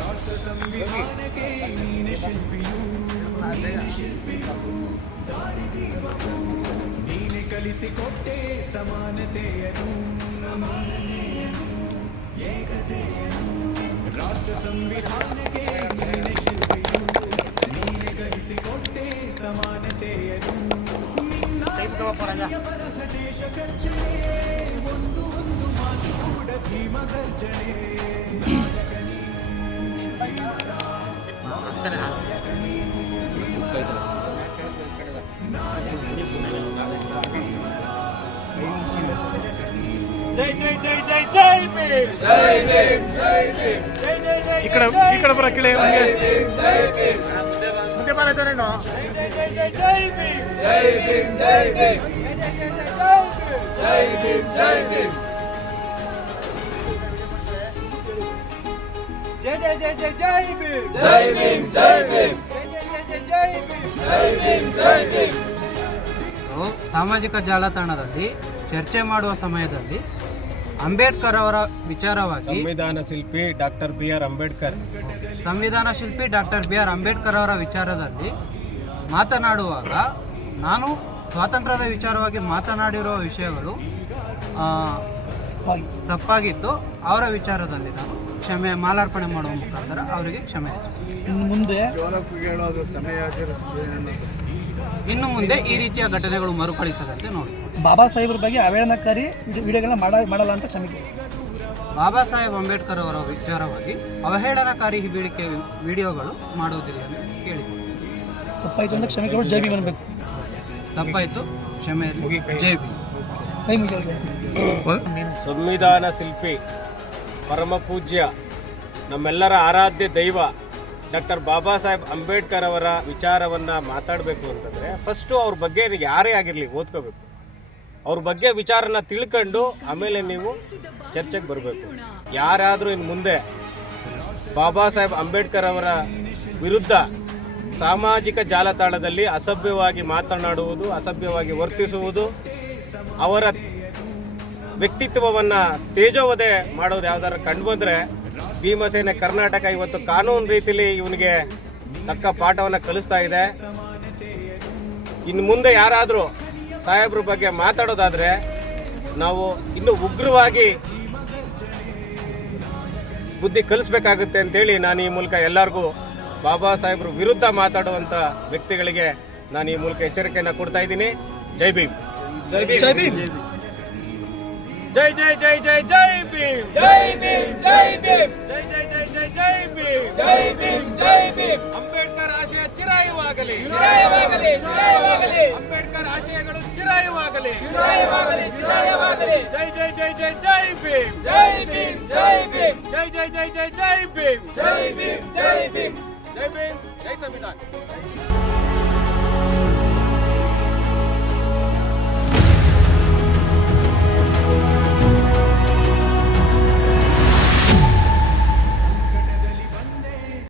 ರಾಷ್ಟ್ರ ಸಂವಿಧಾನಕ್ಕೆ ನೀನೆ ಶಿಲ್ಪಿಯು, ದಾರಿದೀಪವು ನೀನೆ ಕಲಿಸಿಕೊಟ್ಟೆ ಸಮಾನತೆಯನ್ನು, ಏಕತೆಯನ್ನು. ರಾಷ್ಟ್ರ ಸಂವಿಧಾನಕ್ಕೆ ನೀನೆ ಶಿಲ್ಪಿಯು, ನೀನೆ ಕಲಿಸಿಕೊಟ್ಟೆ ಸಮಾನತೆಯನ್ನು. ಬರಹ ದೇಶ ಖರ್ಚನೆ, ಒಂದು ಮಾತು ಕೂಡ ಭೀಮ ಗರ್ಜನೆ. ನಾಯಕ ನೀನು ಭೀಮರ, ನಾಯಕ ನೀನು ಭೀಮರ, ನಾಯಕ ನೀನು ಭೀಮರ. ಜೈ ಜೈ ಜೈ ಜೈ ಜೈ ಭೀಮ್, ಜೈ ಭೀಮ್ ಜೈ ಭೀಮ್, ಜೈ ಜೈ ಜೈ ఇక్కడ ಬರ ಕಿಳೆ ಮುಂದೆ ಬರ ಜನೇನು. ಜೈ ಜೈ ಜೈ ಜೈ ಜೈ ಭೀಮ್, ಜೈ ಭೀಮ್ ಜೈ ಭೀಮ್, ಜೈ ಭೀಮ್ ಜೈ ಭೀಮ್, ಜೈ ಜೈ ಜೈ ಜೈ ಜೈ ಭೀಮ್, ಜೈ ಭೀಮ್ ಜೈ ಭೀಮ್, ಜೈ ಜೈ ಜೈ ಜೈ ಜೈ ಭೀಮ್, ಜೈ ಭೀಮ್ ಜೈ ಭೀಮ್. ಸಾಮಾಜಿಕ ಜಾಲತಾಣದಲ್ಲಿ ಚರ್ಚೆ ಮಾಡುವ ಸಮಯದಲ್ಲಿ ಅಂಬೇಡ್ಕರ್ ಅವರ ವಿಚಾರವಾಗಿ ಸಂವಿಧಾನ ಶಿಲ್ಪಿ ಡಾಕ್ಟರ್ BR ಅಂಬೇಡ್ಕರ್ ಅವರ ವಿಚಾರದಲ್ಲಿ ಮಾತನಾಡುವಾಗ ನಾನು ಸ್ವಾತಂತ್ರ್ಯದ ವಿಚಾರವಾಗಿ ಮಾತನಾಡಿರುವ ವಿಷಯಗಳು ತಪ್ಪಾಗಿದ್ದು ಅವರ ವಿಚಾರದಲ್ಲಿ ನಾನು ಮಾಲಾರ್ಪಣೆ ಮಾಡುವ ಮುಖಾಂತರ ಅವರಿಗೆ ಕ್ಷಮೆ ಇನ್ನು ಮುಂದೆ ಈ ರೀತಿಯ ಘಟನೆಗಳು ಮರುಕಳಿಸದಂತೆ ನೋಡಿ. ಬಾಬಾ ಸಾಹೇಬ್ರ ಬಗ್ಗೆ ಅವಹೇಳನಕಾರಿ ವಿಡಿಯೋಗಳನ್ನ ಮಾಡಲ್ಲ ಅಂತ ಕ್ಷಮೆ. ಬಾಬಾ ಸಾಹೇಬ್ ಅಂಬೇಡ್ಕರ್ ಅವರ ವಿಚಾರವಾಗಿ ಅವಹೇಳನಕಾರಿ ಹೇಳಿಕೆ ವಿಡಿಯೋಗಳು ಮಾಡುವುದಿಲ್ಲ ಎಂದು ಕೇಳಿದೆ. ತಪ್ಪಾಯ್ತು ಅಂತ ಕ್ಷಮೆ ಕೇಳಿ ಜೈ ಭೀಮ್ ಅನ್ಬೇಕು. ತಪ್ಪಾಯ್ತು, ಕ್ಷಮೆ ಜೈ ಭೀಮ್. ಕೈ ಮುಗಿಬೇಕು. ಸಂವಿಧಾನ ಶಿಲ್ಪಿ ಪರಮ ಪೂಜ್ಯ ನಮ್ಮೆಲ್ಲರ ಆರಾಧ್ಯ ದೈವ ಡಾಕ್ಟರ್ ಬಾಬಾ ಸಾಹೇಬ್ ಅಂಬೇಡ್ಕರ್ ಅವರ ವಿಚಾರವನ್ನು ಮಾತಾಡಬೇಕು ಅಂತಂದರೆ ಫಸ್ಟು ಅವ್ರ ಬಗ್ಗೆ ಯಾರೇ ಆಗಿರಲಿ ಓದ್ಕೋಬೇಕು. ಅವ್ರ ಬಗ್ಗೆ ವಿಚಾರನ ತಿಳ್ಕೊಂಡು ಆಮೇಲೆ ನೀವು ಚರ್ಚೆಗೆ ಬರಬೇಕು. ಯಾರಾದರೂ ಇನ್ನು ಮುಂದೆ ಬಾಬಾ ಸಾಹೇಬ್ ಅಂಬೇಡ್ಕರ್ ಅವರ ವಿರುದ್ಧ ಸಾಮಾಜಿಕ ಜಾಲತಾಣದಲ್ಲಿ ಅಸಭ್ಯವಾಗಿ ಮಾತನಾಡುವುದು, ಅಸಭ್ಯವಾಗಿ ವರ್ತಿಸುವುದು, ಅವರ ವ್ಯಕ್ತಿತ್ವವನ್ನು ತೇಜೋವಧೆ ಮಾಡೋದು ಯಾವ್ದಾರು ಕಂಡುಬಂದರೆ ಭೀಮಸೇನೆ ಕರ್ನಾಟಕ ಇವತ್ತು ಕಾನೂನು ರೀತಿಯಲ್ಲಿ ಇವನಿಗೆ ತಕ್ಕ ಪಾಠವನ್ನು ಕಲಿಸ್ತಾ ಇದೆ. ಇನ್ನು ಮುಂದೆ ಯಾರಾದರೂ ಸಾಹೇಬ್ರ ಬಗ್ಗೆ ಮಾತಾಡೋದಾದರೆ ನಾವು ಇನ್ನೂ ಉಗ್ರವಾಗಿ ಬುದ್ಧಿ ಕಲಿಸ್ಬೇಕಾಗುತ್ತೆ ಅಂತೇಳಿ ನಾನು ಈ ಮೂಲಕ ಎಲ್ಲರಿಗೂ ಬಾಬಾ ಸಾಹೇಬ್ರ ವಿರುದ್ಧ ಮಾತಾಡುವಂಥ ವ್ಯಕ್ತಿಗಳಿಗೆ ನಾನು ಈ ಮೂಲಕ ಎಚ್ಚರಿಕೆಯನ್ನು ಕೊಡ್ತಾ ಇದ್ದೀನಿ. ಜೈ ಭೀಮ್, ಜೈ ಭೀಮ್, ಜೈ ಭೀಮ್, ಜೈ ಜೈ ಜೈ ಜೈ ಜೈ ಭೀಮ್, ಜೈ ಭೀಮ್ ಜೈ ಭೀಮ್, ಜೈ ಜೈ ಜೈ ಜೈ ಜೈ ಭೀಮ್, ಜೈ ಭೀಮ್ ಜೈ ಭೀಮ್. ಅಂಬೇಡ್ಕರ್ ಆಶಯ ಚಿರಾಯುವಾಗಲಿ, ಚಿರಾಯುವಾಗಲಿ, ಚಿರಾಯುವಾಗಲಿ. ಅಂಬೇಡ್ಕರ್ ಆಶಯಗಳು ಚಿರಾಯುವಾಗಲಿ, ಚಿರಾಯುವಾಗಲಿ, ಚಿರಾಯುವಾಗಲಿ. ಜೈ ಜೈ ಜೈ ಜೈ ಜೈ ಭೀಮ್, ಜೈ ಭೀಮ್ ಜೈ ಭೀಮ್, ಜೈ ಜೈ ಜೈ ಜೈ ಜೈ ಭೀಮ್, ಜೈ ಭೀಮ್ ಜೈ ಭೀಮ್, ಜೈ ಭೀಮ್, ಜೈ ಸಂವಿಧಾನ.